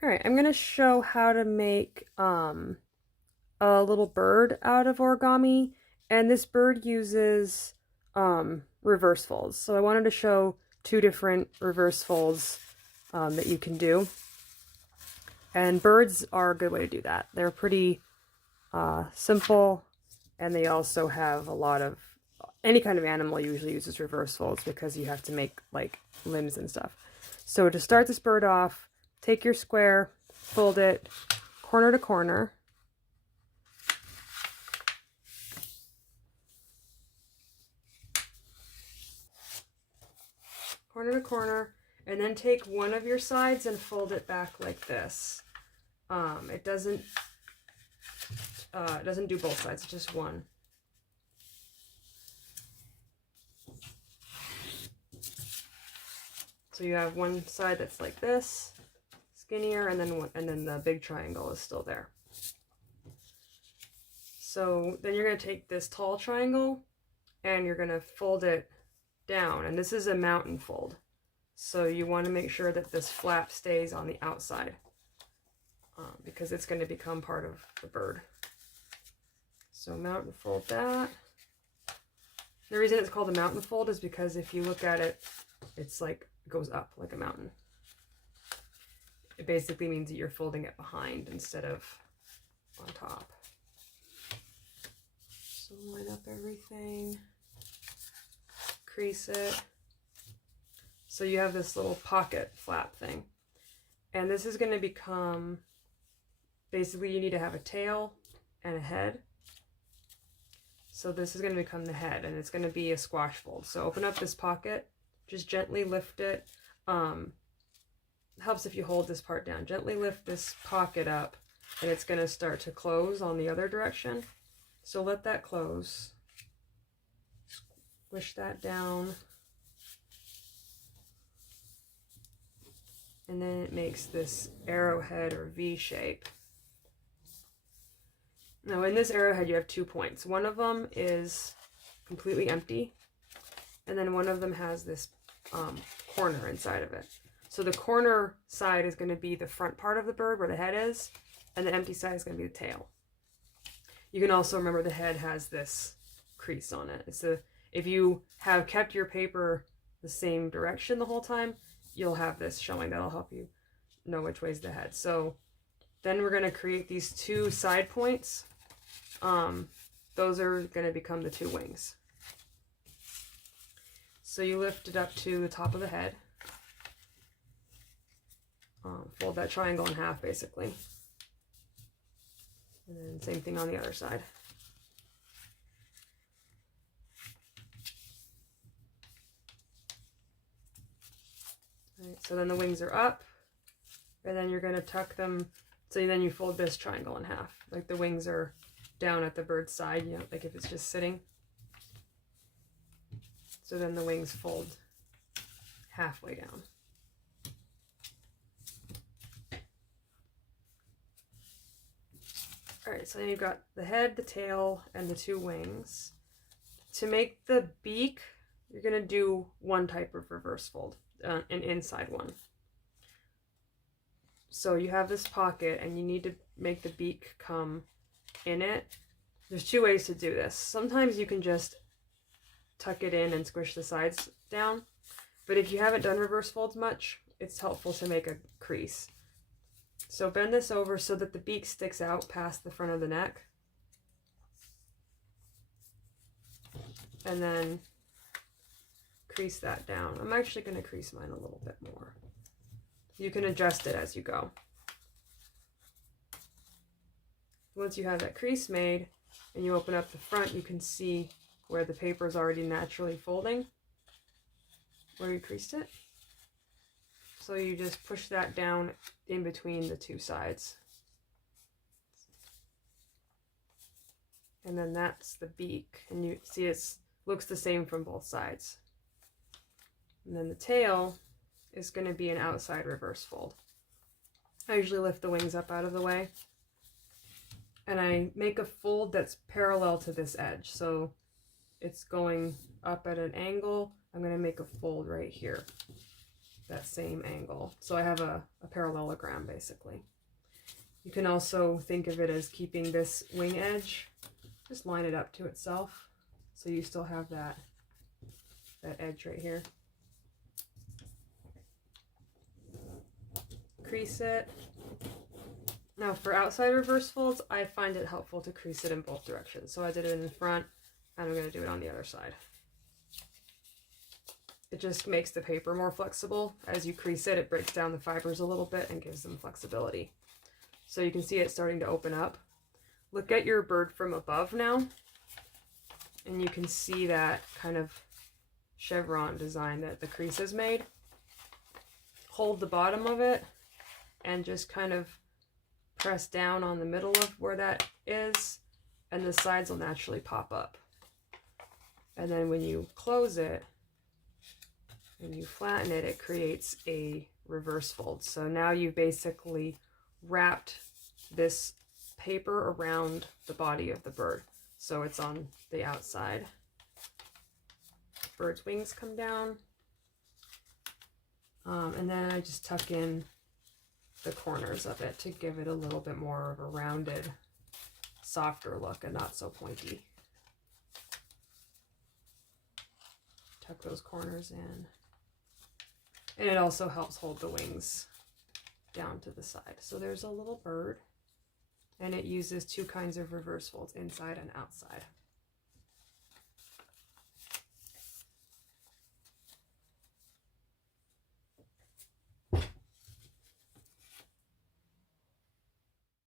All right, I'm gonna show how to make a little bird out of origami, and this bird uses reverse folds. So I wanted to show two different reverse folds that you can do, and birds are a good way to do that. They're pretty simple, and they also have a lot of any kind of animal usually uses reverse folds because you have to make like limbs and stuff. So to start this bird off, take your square, fold it corner to corner. Corner to corner, and then take one of your sides and fold it back like this. It doesn't do both sides, it's just one. So you have one side that's like this, skinnier, and then the big triangle is still there. So then you're going to take this tall triangle and you're going to fold it down, and this is a mountain fold. So you want to make sure that this flap stays on the outside because it's going to become part of the bird. So mountain fold that. The reason it's called a mountain fold is because if you look at it, it's like it goes up like a mountain. It basically means that you're folding it behind instead of on top. So line up everything, crease it. So you have this little pocket flap thing. And this is going to become, basically you need to have a tail and a head. So this is going to become the head, and it's going to be a squash fold. So open up this pocket, just gently lift it. Helps if you hold this part down. Gently lift this pocket up, and it's going to start to close on the other direction. So let that close. Squish that down. And then it makes this arrowhead or V shape. Now in this arrowhead you have 2 points. One of them is completely empty, and then one of them has this corner inside of it. So the corner side is going to be the front part of the bird where the head is, and the empty side is going to be the tail. You can also remember the head has this crease on it. So if you have kept your paper the same direction the whole time, you'll have this showing. That'll help you know which way's the head. So then we're going to create these 2 side points. Those are going to become the 2 wings. So you lift it up to the top of the head. Fold that triangle in half basically. And then same thing on the other side. All right, so then the wings are up, and then you're going to tuck them. So then you fold this triangle in half. Like the wings are down at the bird's side, you know, like if it's just sitting. So then the wings fold halfway down. All right, so then you've got the head, the tail, and the 2 wings. To make the beak, you're going to do one type of reverse fold, an inside one. So you have this pocket, and you need to make the beak come in it. There's 2 ways to do this. Sometimes you can just tuck it in and squish the sides down, but if you haven't done reverse folds much, it's helpful to make a crease. So bend this over so that the beak sticks out past the front of the neck. And then crease that down. I'm actually going to crease mine a little bit more. You can adjust it as you go. Once you have that crease made and you open up the front, you can see where the paper is already naturally folding, where you creased it. So you just push that down in between the 2 sides. And then that's the beak. And you see it looks the same from both sides. And then the tail is going to be an outside reverse fold. I usually lift the wings up out of the way. And I make a fold that's parallel to this edge. So it's going up at an angle. I'm going to make a fold right here. that same angle. So I have a parallelogram basically. You can also think of it as keeping this wing edge, just line it up to itself. So you still have that edge right here. Crease it. Now for outside reverse folds, I find it helpful to crease it in both directions. So I did it in the front, and I'm going to do it on the other side. It just makes the paper more flexible. As you crease it, it breaks down the fibers a little bit and gives them flexibility. So you can see it starting to open up. Look at your bird from above now, and you can see that kind of chevron design that the crease has made. Hold the bottom of it and just kind of press down on the middle of where that is, and the sides will naturally pop up. And then when you close it and you flatten it, it creates a reverse fold. So now you've basically wrapped this paper around the body of the bird. So it's on the outside. Bird's wings come down. And then I just tuck in the corners of it to give it a little bit more of a rounded, softer look and not so pointy. Tuck those corners in. And it also helps hold the wings down to the side. So there's a little bird, and it uses two kinds of reverse folds, inside and outside.